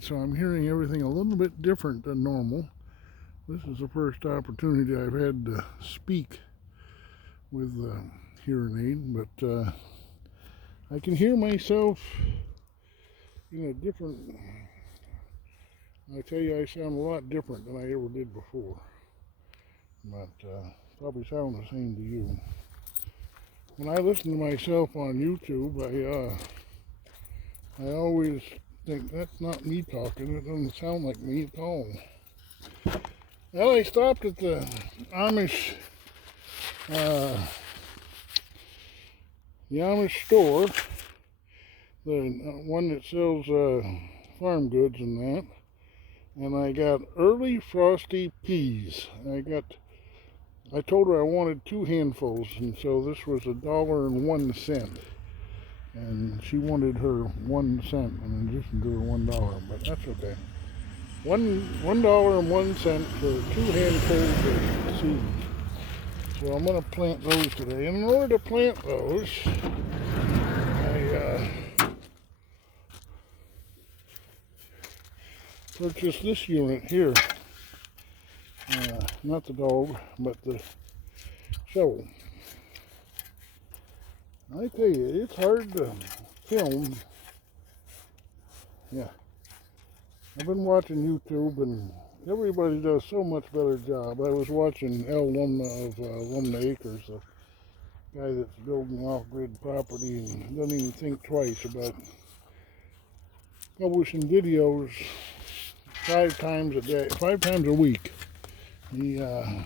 So I'm hearing everything a little bit different than normal. This is the first opportunity I've had to speak with the hearing aid, but I can hear myself in a different. I tell you, I sound a lot different than I ever did before, but probably sound the same to you. When I listen to myself on YouTube, I always think that's not me talking. It doesn't sound like me at all. Well, I stopped at the Amish uh, store, the one that sells farm goods and that, and I got early frosty peas. I told her I wanted 2 handfuls, and so this was $1.01, and she wanted her 1 cent in addition to her $1, but that's okay. $1.01 for 2 handfuls of seeds. So I'm going to plant those today. And in order to plant those, I purchased this unit here. Not the dog, but the shovel. I tell you, it's hard to film. Yeah. I've been watching YouTube, and everybody does so much better job. I was watching Al Lumna of Lumna Acres, a guy that's building off-grid property and doesn't even think twice about publishing videos 5 times a day, 5 times a week. Yeah.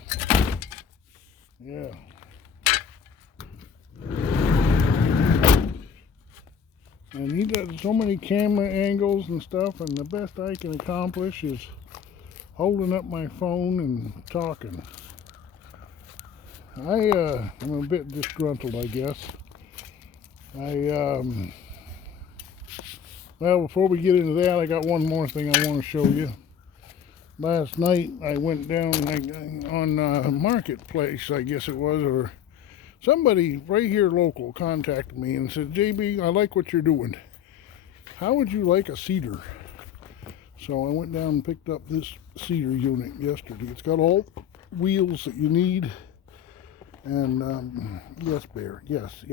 And he does so many camera angles and stuff, and the best I can accomplish is holding up my phone and talking. I'm a bit disgruntled, I guess. Well, before we get into that, I got one more thing I want to show you. Last night I went down on Marketplace, I guess it was, or somebody right here local contacted me and said, JB, I like what you're doing. How would you like a cedar? So I went down and picked up this cedar unit yesterday. It's got all wheels that you need. And yes, Bear, yes.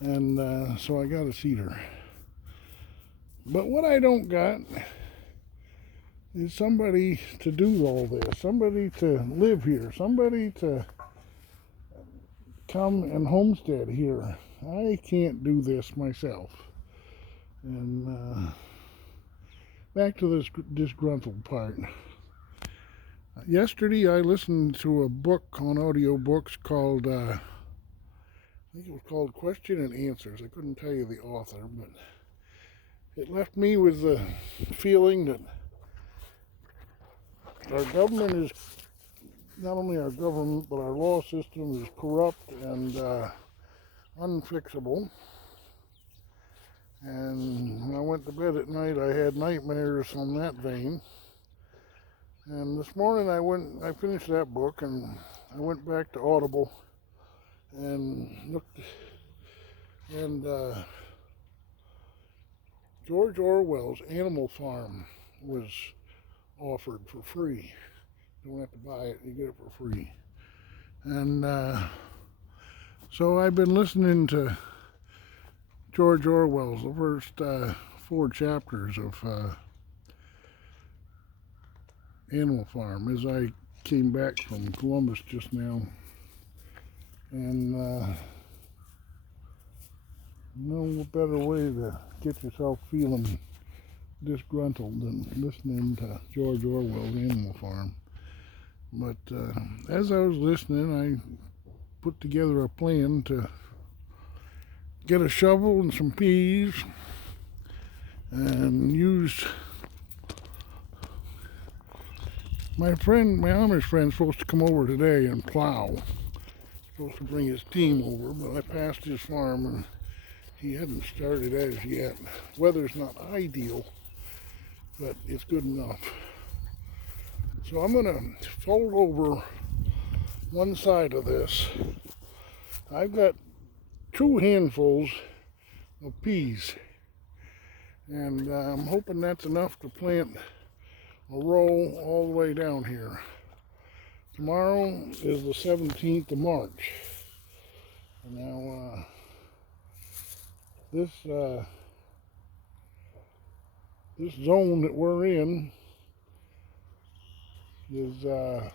And so I got a cedar. But what I don't got is somebody to do all this, somebody to live here, somebody to come and homestead here. I can't do this myself. And back to this disgruntled part. Yesterday I listened to a book on audiobooks called, I think it was called Question and Answers. I couldn't tell you the author, but it left me with the feeling that our government is, not only our government, but our law system is corrupt and unfixable. And when I went to bed at night, I had nightmares on that vein. And this morning I finished that book, and I went back to Audible and looked, and George Orwell's Animal Farm was offered for free. You don't have to buy it, you get it for free. And so I've been listening to George Orwell's, the first 4 chapters of Animal Farm as I came back from Columbus just now. And no better way to get yourself feeling disgruntled than listening to George Orwell's Animal Farm. But as I was listening, I put together a plan to get a shovel and some peas and use my Amish friend's supposed to come over today and plow. Supposed to bring his team over, but I passed his farm and he hadn't started as yet. Weather's not ideal, but it's good enough. So I'm gonna fold over one side of this. I've got 2 handfuls of peas, And I'm hoping that's enough to plant a row all the way down here. Tomorrow is the 17th of March. And now this zone that we're in is the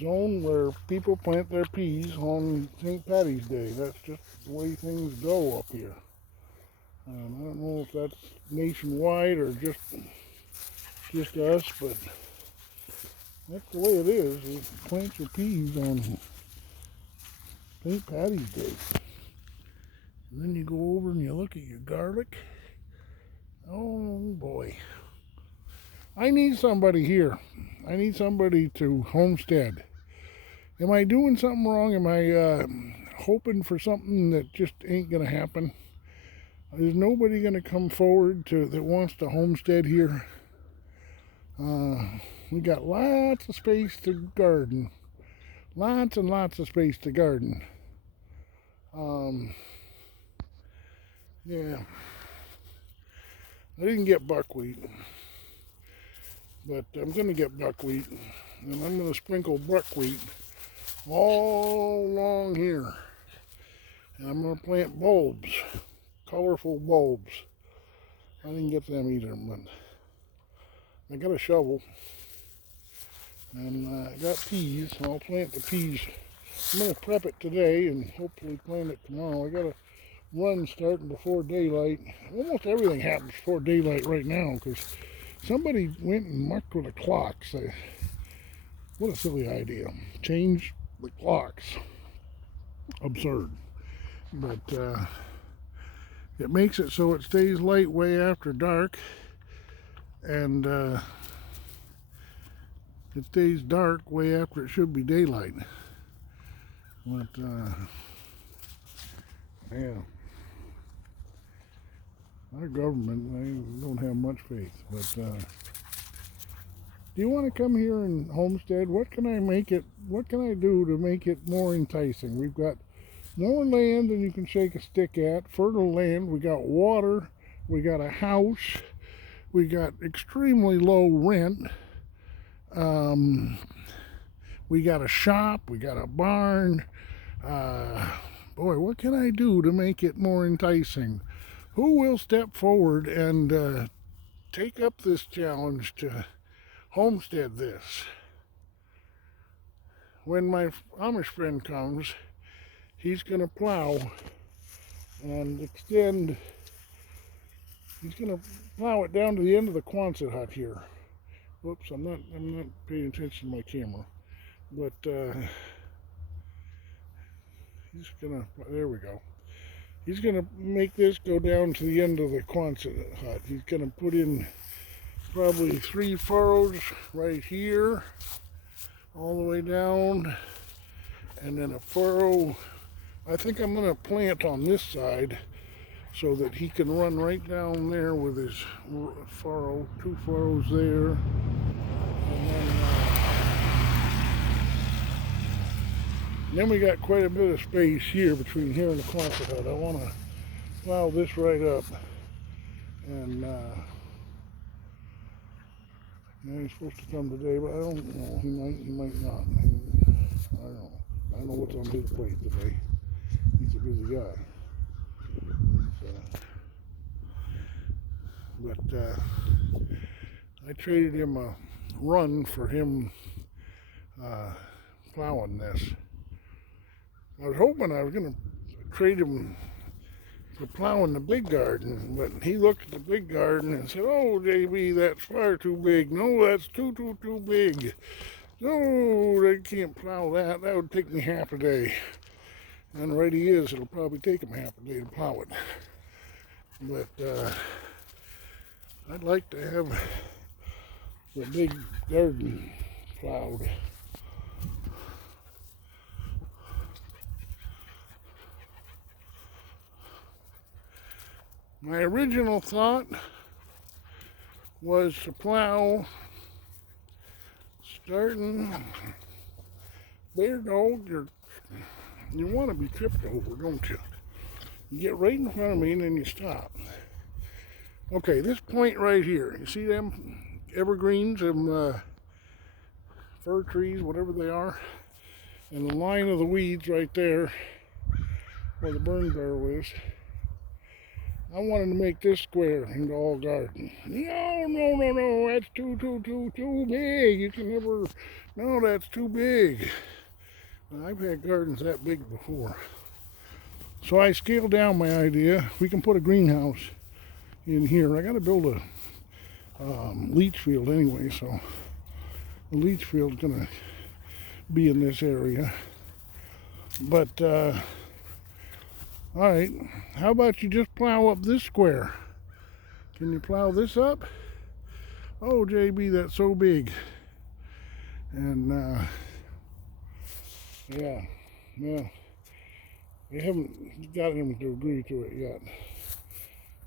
zone where people plant their peas on St. Patty's Day. That's just the way things go up here. I don't know if that's nationwide or just us, but that's the way it is. You plant your peas on St. Patty's Day. And then you go over and you look at your garlic. Oh boy. I need somebody here. I need somebody to homestead. Am I doing something wrong? Am I hoping for something that just ain't going to happen? Is nobody going to come forward that wants to homestead here? We got lots of space to garden. Lots and lots of space to garden. Yeah. I didn't get buckwheat, but I'm going to get buckwheat, and I'm going to sprinkle buckwheat all along here. And I'm going to plant bulbs, colorful bulbs. I didn't get them either, but I got a shovel, and I got peas, so I'll plant the peas. I'm going to prep it today and hopefully plant it tomorrow. I got a run starting before daylight. Almost everything happens before daylight right now because somebody went and mucked with the clocks. What a silly idea. Change the clocks. Absurd. But it makes it so it stays light way after dark, and it stays dark way after it should be daylight. But yeah, our government, they don't have much faith. But do you want to come here and homestead? What can I do to make it more enticing? We've got more land than you can shake a stick at, fertile land, we got water, we got a house, we got extremely low rent, we got a shop, we got a barn. Boy, what can I do to make it more enticing? Who will step forward and take up this challenge to homestead this? When my Amish friend comes, he's going to plow and extend. He's going to plow it down to the end of the Quonset hut here. Whoops, I'm not paying attention to my camera. But he's going to, there we go. He's going to make this go down to the end of the Quonset hut. He's going to put in probably 3 furrows right here, all the way down, and then a furrow. I think I'm going to plant on this side so that he can run right down there with his furrow, 2 furrows there. And then we got quite a bit of space here between here and the Quonset hut. I want to plow this right up. And he's supposed to come today, but I don't know. He might not. I don't know. I don't know what's on his plate today. He's a busy guy. But I traded him a run for him plowing this. I was hoping I was going to trade him for plowing the big garden, but he looked at the big garden and said, "Oh, JB, that's far too big. No, that's too big. No, they can't plow that. That would take me half a day." And right he is. It'll probably take him half a day to plow it. But I'd like to have the big garden plowed. My original thought was to plow starting Bear Dog. You want to be tripped over, don't you? You get right in front of me and then you stop. Okay, this point right here, you see them evergreens, them fir trees, whatever they are, and the line of the weeds right there where the burn barrel is. I wanted to make this square into all garden. No, that's too big. You can never, no, that's too big. I've had gardens that big before. So I scaled down my idea. We can put a greenhouse in here. I got to build a leach field anyway, so the leach field's gonna be in this area. But all right, how about you just plow up this square? Can you plow this up? Oh, JB, that's so big. And yeah, well, they haven't got him to agree to it yet.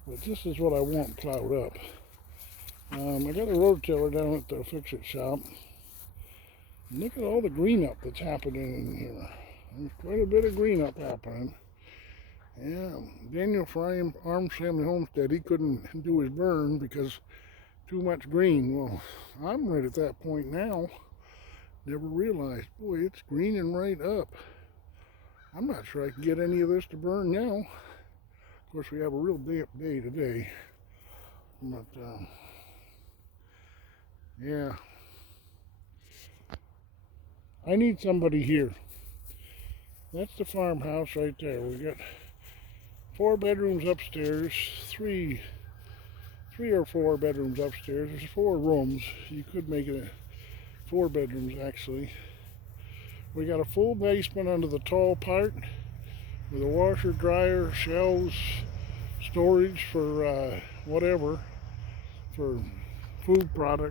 But this is what I want plowed up. I got a rototiller down at the fix-it shop. Look at all the green up that's happening in here. There's quite a bit of green up happening. Yeah, Daniel Fry, Arms Family Homestead, he couldn't do his burn because too much green. Well, I'm right at that point now. Never realized, boy, it's greening right up. I'm not sure I can get any of this to burn now. Of course, we have a real damp day today. But, yeah. I need somebody here. That's the farmhouse right there. We got 4 bedrooms upstairs, three or 4 bedrooms upstairs. There's 4 rooms. You could make it 4 bedrooms actually. We got a full basement under the tall part with a washer, dryer, shelves, storage for whatever, for food products.